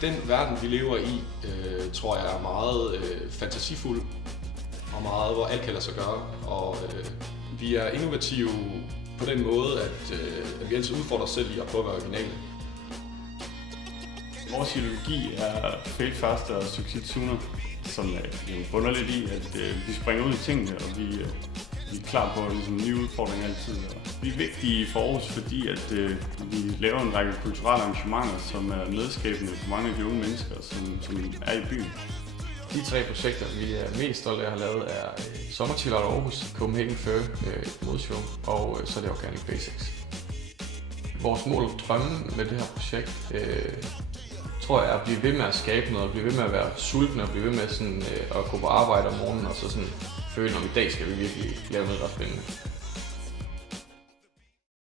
Den verden, vi lever i, tror jeg er meget fantasifuld og meget, hvor alt kan lade sig gøre. Og vi er innovative på den måde, at vi altid udfordrer os selv i at prøve at være originale. Vores ideologi er fail faster og succeed sooner, som bunder lidt i, at vi springer ud i tingene, og vi er klar på nye udfordringer altid. Vi er vigtige for Aarhus, fordi at vi laver en række kulturelle arrangementer, som er medskabende for mange af de unge mennesker, som er i byen. De 3 projekter, vi er mest stolte af at have lavet, er Sommerchiller Aarhus, Copenhagen Fur, et modshow, og så er det Organic Basics. Vores mål og drømme med det her projekt, tror jeg er at blive ved med at skabe noget, at blive ved med at være sultne, og blive ved med at gå på arbejde om morgenen, og så føle, om i dag skal vi virkelig lave noget, der er spændende.